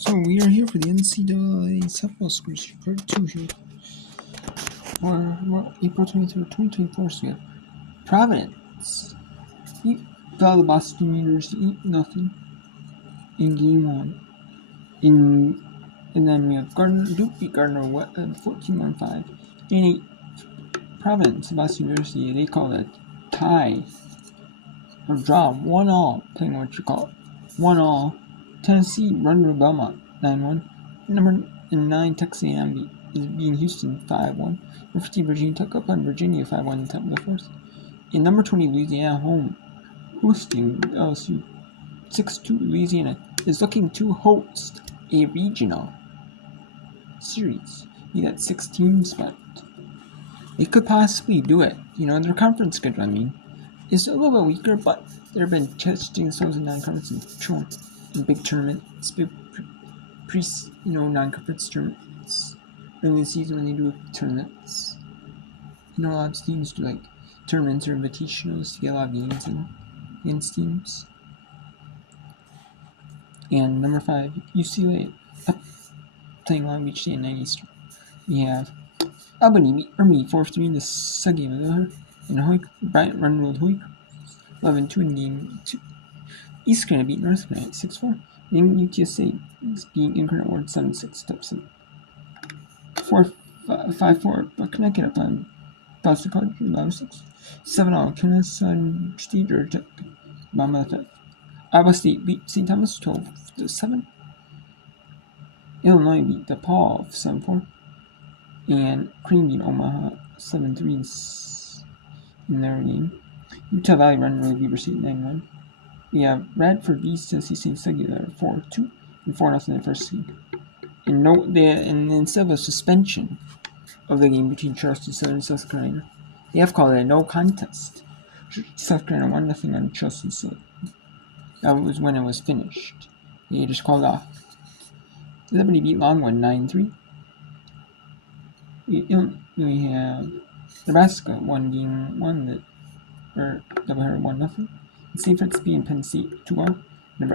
So we are here for the NCAA softball scores part 2 here. April 23rd, 2024. So we have Providence fell the Boston University 8-0 in game 1. And then we have Duke beat Gardner 14-5. In 8, Providence, Boston University, they call it tie or draw 1-all, playing what you call it. 1-all. Tennessee run to Belmont 9-1. Number 9, Texas A&M is beating Houston 5-1. Number 15, Virginia took up on Virginia 5-1 in the top of the fourth. In number 20, Louisiana home hosting LSU 6-2. Louisiana is looking to host a regional series. Be that 6-team spot. They could possibly do it. Their conference schedule, is a little bit weaker, but they've been testing themselves in non-conference and big tournaments, big non-conference tournaments. Early in the season when they do tournaments, a lot of teams do like tournaments or invitationals to get a lot of games against teams. And number 5, UCLA playing Long Beach State at 9 Eastern. We have Albany beat Army 4-3 in the second game of the other. And Bryant run-rolled Hoyt 11-2 in game 2. East Carolina beat North Carolina 6-4. And UTSA is beating Incarnate Ward 7-6 top 7. 5-4, but Connecticut up on Boston College 11-6. 7-0, Kennesaw State Georgia Tech, bottom of the 5th. Iowa State beat St. Thomas 12-7. Illinois beat DePaul 7-4. And Cream beat Omaha 7-3 in their game. Utah Valley run road Weber State 9-1. We have Radford beats Tennessee State Singular 4-2 and 4-0 in the first game. And instead of a suspension of the game between Charleston Southern and South Carolina, they have called it a no contest. South Carolina 1-0 on Charleston Southern. That was when it was finished. They just called off. Liberty beat Longwood 9-3. We have Nebraska won game 1 doubleheader 1-0. And St. Francis beat Penn State 2-1.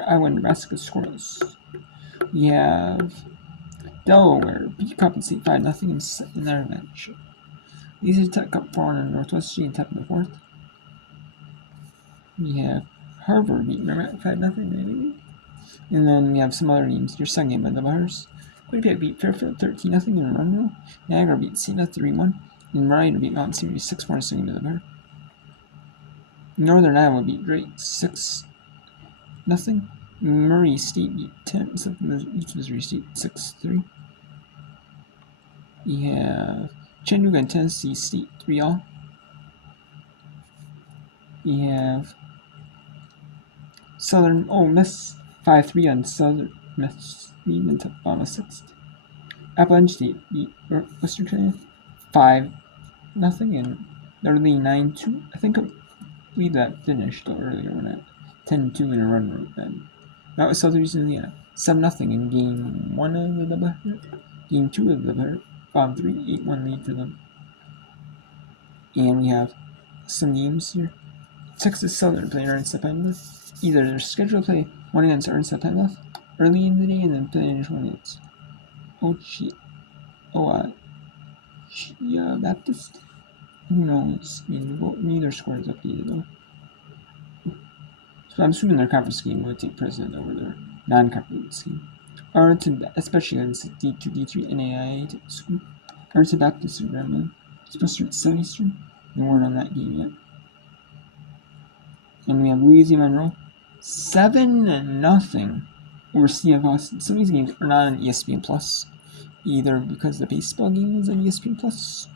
Iowa and Nebraska scoreless. We have Delaware beat Coppin State 5-0 in their match. These are Tech Cup 4 on Northwest Street in top of the 4th. We have Harvard beat Merrimack 5-0 maybe. And then we have some other games. Your second game of the Butters. Quinnipiac beat Fairfield 13-0 in a run roll. Niagara beat St. 3-1. And Rider beat Mountain Series 6-4 in a second game of the Butter. Northern Iowa beat Drake 6-0. Murray State beat Missouri State 6-3. We have Chattanooga and Tennessee State 3-all. We have Southern Miss 5-3 on Southern Miss leading into bottom of 6th. Appalachian State beat Western Carolina 5-0 and they're leading 9-2. I believe that finished earlier when at 10-2 in a run road then. That was Southeastern Indiana 7-0 in game 1 of the doubleheader. Game 2 of the doubleheader. Bottom 3, 8-1 lead for them. And we have some games here. Texas Southern playing Ernst Penrith. Either they're scheduled to play one against Ernst Penrith early in the day and then play one against Baptist. Who knows? Neither score is updated though. So I'm assuming their conference game would take precedent over their non-conference game. Arlington, especially against D2, D3, NAIA school. Arlington Baptist and Grambling. Supposed to start 7 Eastern. No word on that game yet. And we have Louisiana Monroe 7-0 over CF Austin. Some of these games are not on ESPN Plus, either because the baseball game is on ESPN Plus,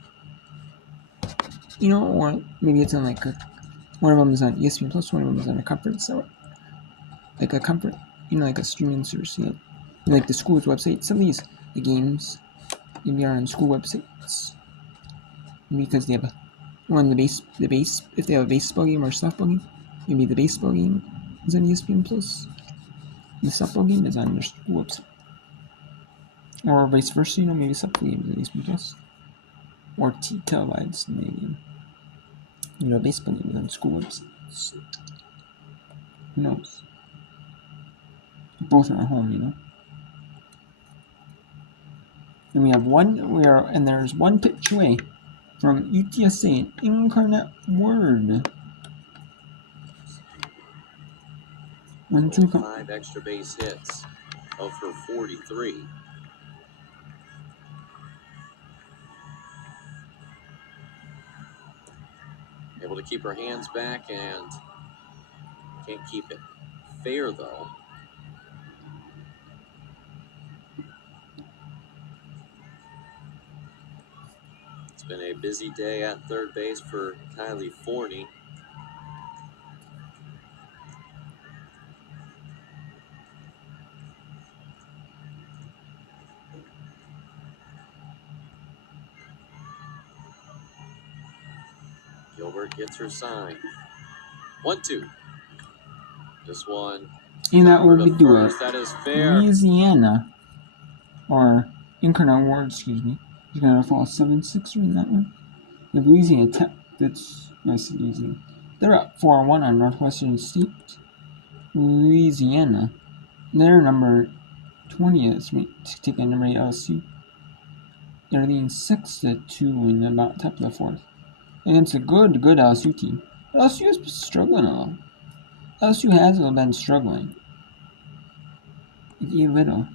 or maybe it's on one of them is on ESPN Plus, one of them is on a conference, or like a comfort, like a streaming service. Like the school's website. Some of the games maybe are on school websites because they have if they have a baseball game or a softball game, maybe the baseball game is on ESPN Plus. The softball game is on their school website. Or vice versa, maybe softball game is on ESPN Plus. Or televised maybe. Baseball game is on school websites. Who knows? Both are at home, And we have and there's one pitch away from UTSA, an incarnate word. 1-2 count. 5 extra base hits, 0 for 43. Able to keep her hands back and can't keep it fair though. It's been a busy day at third base for Kylie Forney. Gilbert gets her sign. 1-2. This one. And that will be do it. That is fair. Louisiana, or incarnate word, excuse me, is going to fall 7-6 in that one. The Louisiana Tech, that's nice and easy. They're up 4-1 on Northwestern State. Louisiana, they're number 20 this week to take on number 8 LSU. They're leading 6-2 in about top of the fourth against a good LSU team. But LSU has been struggling a lot. LSU has been struggling. A little.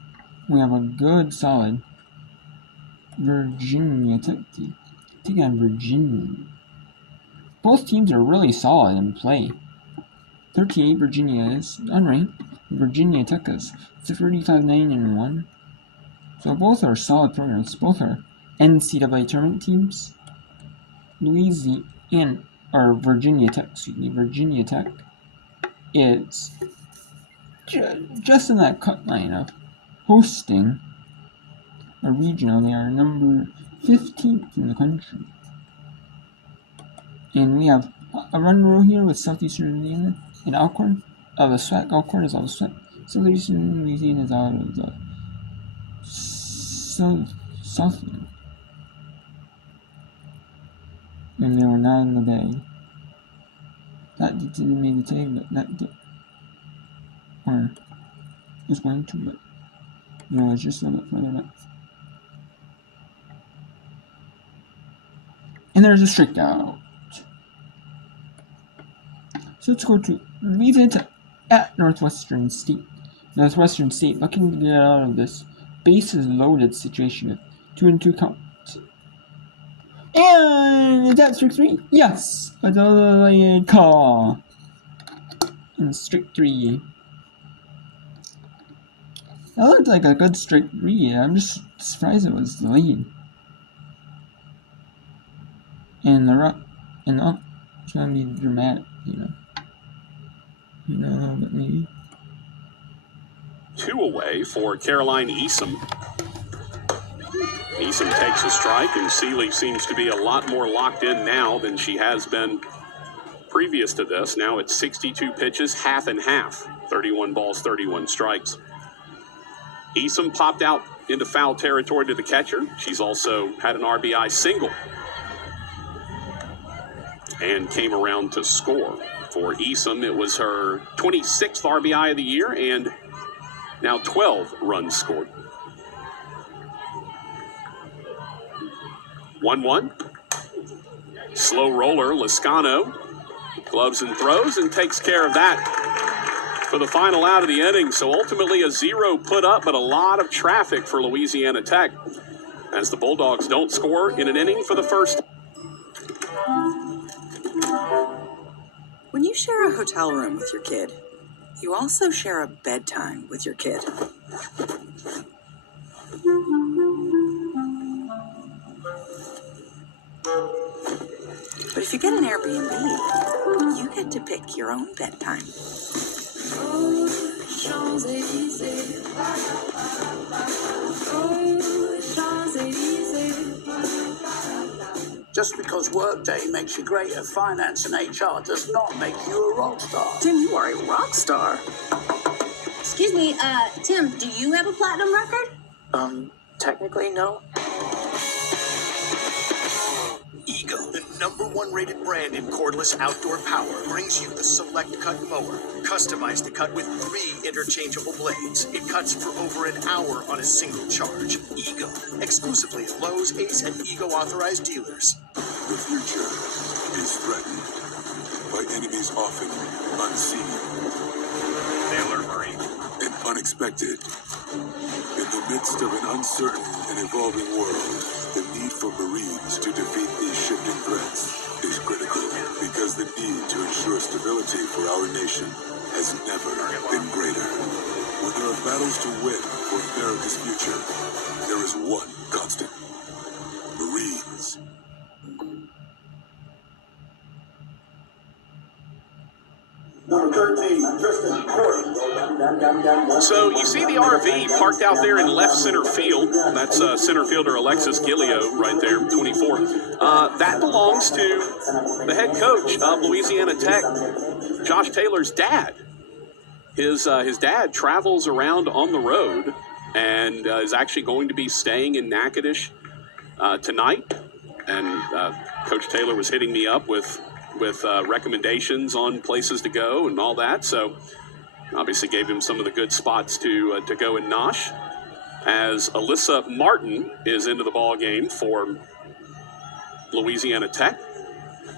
We have a good, solid Virginia Tech team. Taking on Virginia. Both teams are really solid in play. 38 Virginia is unranked. Virginia Tech is 35-9-1. So both are solid programs. Both are NCAA tournament teams. Virginia Tech is just in that cut line of hosting a regional. They are number 15th in the country. And we have a run rule here with Southeastern Louisiana and Alcorn. The SWAC. Alcorn is out of the SWAC. Southeastern Louisiana is out of the Southland. And they were not in the bay. That didn't make the tag, but that did. Or was going to, but it's just a little bit further back. And there's a strikeout. So let's go to Louisiana at Northwestern State. Northwestern State looking to get out of this bases loaded situation with 2-2 count. And is that strike 3? Yes! A delayed call. And strike 3. That looked like a good strike 3. I'm just surprised it was delayed. And the up. It's gonna be dramatic, a little bit maybe. 2 away for Caroline Easom. Easom takes a strike, and Seeley seems to be a lot more locked in now than she has been previous to this. Now it's 62 pitches, half and half. 31 balls, 31 strikes. Easom popped out into foul territory to the catcher. She's also had an RBI single and came around to score. For Easom, it was her 26th RBI of the year and now 12 runs scored. 1-1. Slow roller, Lascano gloves and throws and takes care of that for the final out of the inning. So ultimately a 0 put up, but a lot of traffic for Louisiana Tech as the Bulldogs don't score in an inning for the first. When you share a hotel room with your kid, you also share a bedtime with your kid. But if you get an Airbnb, you get to pick your own bedtime. Just because Workday makes you great at finance and HR does not make you a rock star. Tim, you are a rock star. Excuse me, Tim, do you have a platinum record? Technically, no. Ego and #1 rated brand in cordless outdoor power, brings you the Select Cut mower. Customized to cut with 3 interchangeable blades. It cuts for over an hour on a single charge. Ego. Exclusively at Lowe's, Ace, and Ego authorized dealers. The future is threatened by enemies often unseen. Taylor Murray. And unexpected. In the midst of an uncertain and evolving world, the need for Marines to defeat these shifting threats is critical, because the need to ensure stability for our nation has never been greater. When there are battles to win for America's future, there is one constant: Marines. So you see the RV parked out there in left center field. That's center fielder Alexis Gilio right there, 24. That belongs to the head coach of Louisiana Tech, Josh Taylor's dad. His dad travels around on the road and is actually going to be staying in Natchitoches tonight. And Coach Taylor was hitting me up with recommendations on places to go and all that. So obviously gave him some of the good spots to go in Nosh. As Alyssa Martin is into the ball game for Louisiana Tech.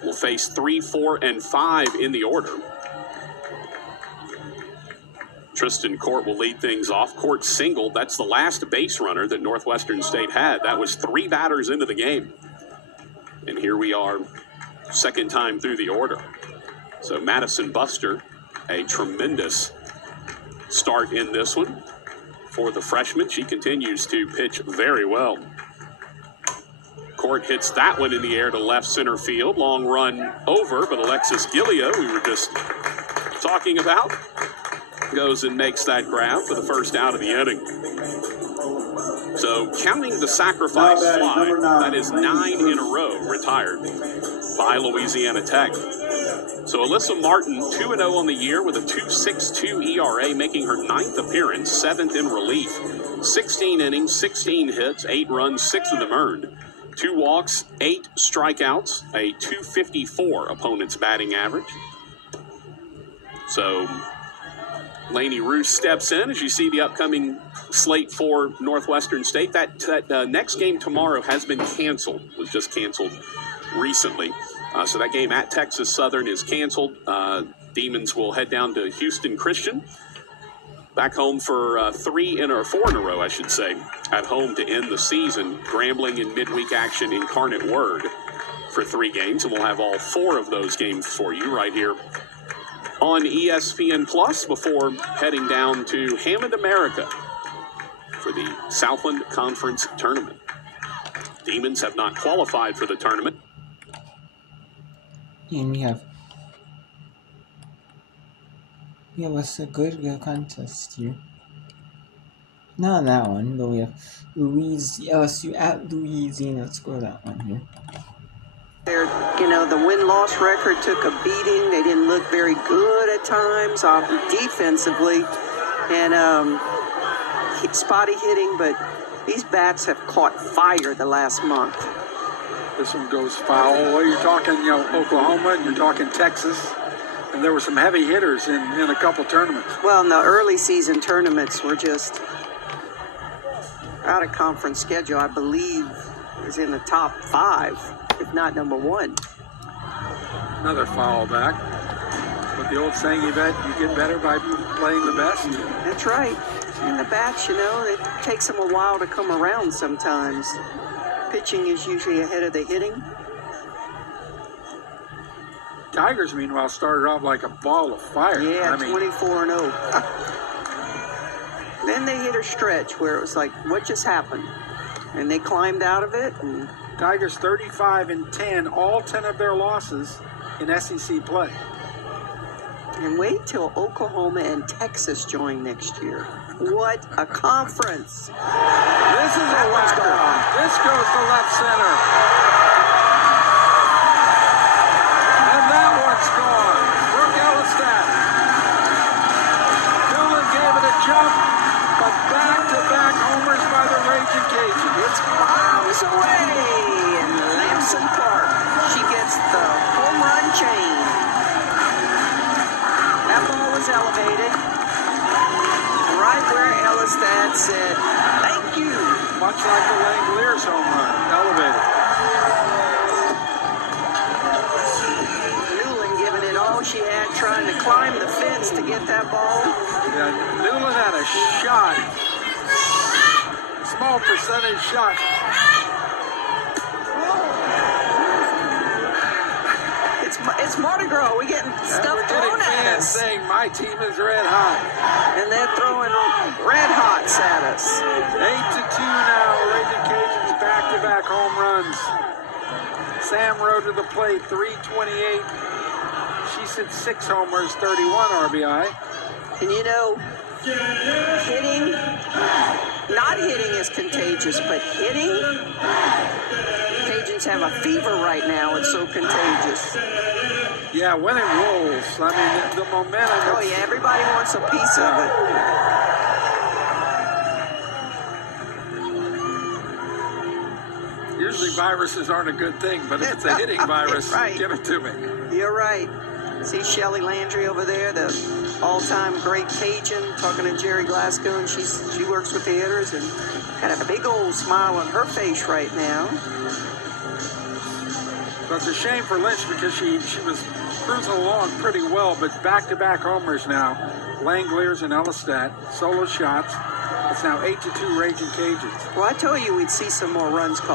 Will face 3, 4, and 5 in the order. Tristan Court will lead things off. Court singled. That's the last base runner that Northwestern State had. That was 3 batters into the game. And here we are, second time through the order. So Madison Buster, a tremendous start in this one for the freshman. She continues to pitch very well. Court hits that one in the air to left center field. Long run over, but Alexis Gilio, we were just talking about, goes and makes that grab for the first out of the inning. So counting the sacrifice fly, that is 9 in a row retired by Louisiana Tech. So Alyssa Martin, 2-0 on the year with a 2.62 ERA, making her 9th appearance, 7th in relief. 16 innings, 16 hits, 8 runs, 6 of them earned. 2 walks, 8 strikeouts, a 254 opponent's batting average. So Lainey Roos steps in as you see the upcoming slate for Northwestern State. That next game tomorrow has been canceled, was just canceled recently. So that game at Texas Southern is canceled. Demons will head down to Houston Christian. Back home for 4 in a row, I should say, at home to end the season. Grambling in midweek action, Incarnate Word for 3 games. And we'll have all 4 of those games for you right here on ESPN Plus before heading down to Hammond, America for the Southland Conference Tournament. Demons have not qualified for the tournament. And we have a good contest here. Not that one, but we have LSU at Louisiana. Let's go to that one here. The win-loss record took a beating. They didn't look very good at times defensively. And spotty hitting, but these bats have caught fire the last month. This one goes foul. Well, you're talking, Oklahoma, and you're talking Texas. And there were some heavy hitters in a couple tournaments. Well, in the early season tournaments were just out of conference schedule, I believe, is in the top 5, if not number 1. Another foul back. But the old saying, you get better by playing the best. That's right. And the bats, it takes them a while to come around sometimes. Pitching is usually ahead of the hitting. Tigers, meanwhile, started off like a ball of fire. Yeah, 24-0. Then they hit a stretch where it was like, what just happened? And they climbed out of it. And Tigers 35-10, all 10 of their losses in SEC play. And wait till Oklahoma and Texas join next year. What a conference. This is a whacker. This goes to left center. And that one's gone. Brooke Ellistat. Doolan gave it a jump, but back-to-back homers by the Raging Cajuns. It's miles away in Lamson Park. She gets much like the Langoliers home run, elevated. Newland giving it all she had, trying to climb the fence to get that ball. Yeah, Newland had a shot. Small percentage shot. It's Mardi Gras. We're getting stuff thrown at fans us. saying my team is red hot. And they're throwing red hots at us. 8-2 now. Raging Cajuns back-to-back home runs. Sam Rowe to the plate, 328. She's hit 6 homers, 31 RBI. And you know, hitting, not hitting is contagious, but hitting, Cajuns have a fever right now. It's so contagious. Yeah, when it rolls, I mean, the momentum. Oh, yeah, everybody wants a piece of it. Usually viruses aren't a good thing, but if it's a hitting virus, right. Give it to me. You're right. See Shelly Landry over there, the all-time great Cajun, talking to Jerry Glasgow, and she works with the hitters and got a big old smile on her face right now. But it's a shame for Lynch because she was cruising along pretty well, but back-to-back homers now. Langoliers and Ellistat, solo shots. It's now 8-2 Raging Cajuns. Well, I told you we'd see some more runs put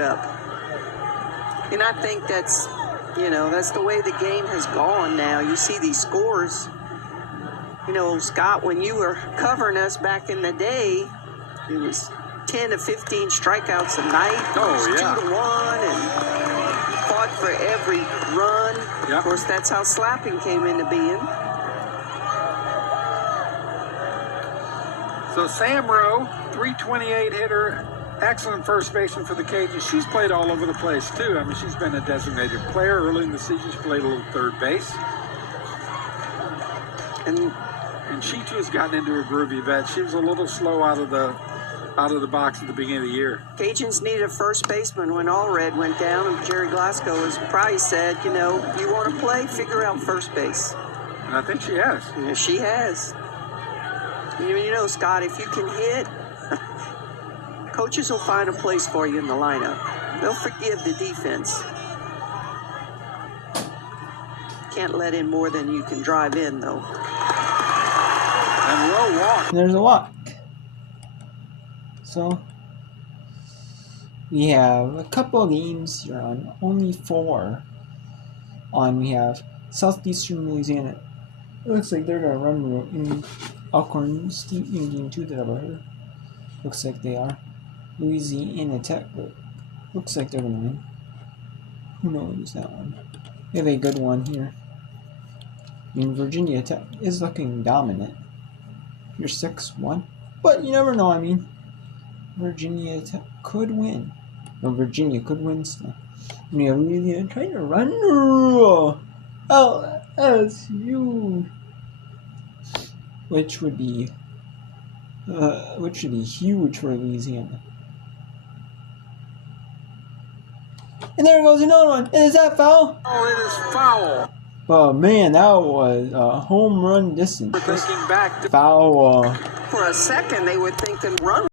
up. And I think that's the way the game has gone now. You see these scores. You know, Scott, when you were covering us back in the day, it was 10 to 15 strikeouts a night. Oh, yeah. 2-1 and fought for every run. Yep. Of course, that's how slapping came into being. So Sam Rowe, 328 hitter, excellent first baseman for the Cajuns. She's played all over the place, too. I mean, she's been a designated player. Early in the season, she played a little third base. And she, too, has gotten into her groovy vet. She was a little slow out of the box at the beginning of the year. Cajuns needed a first baseman when Allred went down, and Jerry Glasgow has probably said, you want to play, figure out first base. And I think she has. Yeah, she has. You know, Scott, if you can hit, coaches will find a place for you in the lineup. They'll forgive the defense. Can't let in more than you can drive in, though. And Rowe walked. There's a walk. So we have a couple of games here on, only 4 on. We have Southeastern Louisiana. It looks like they're going to run in Alcorn State in game 2 that I've heard. Looks like they are. Louisiana Tech looks like they're going to win. Who knows that one? We have a good one here. I mean, Virginia Tech is looking dominant. Here's 6-1. But you never know, I mean. Virginia Tech could win. Or Virginia could win still. We have Louisiana trying to run LSU. Which would be huge for Louisiana. And there goes another one. And is that foul? Oh, it is foul. Oh man, that was a home run distance. We're thinking back to Foul. For a second, they were thinking run.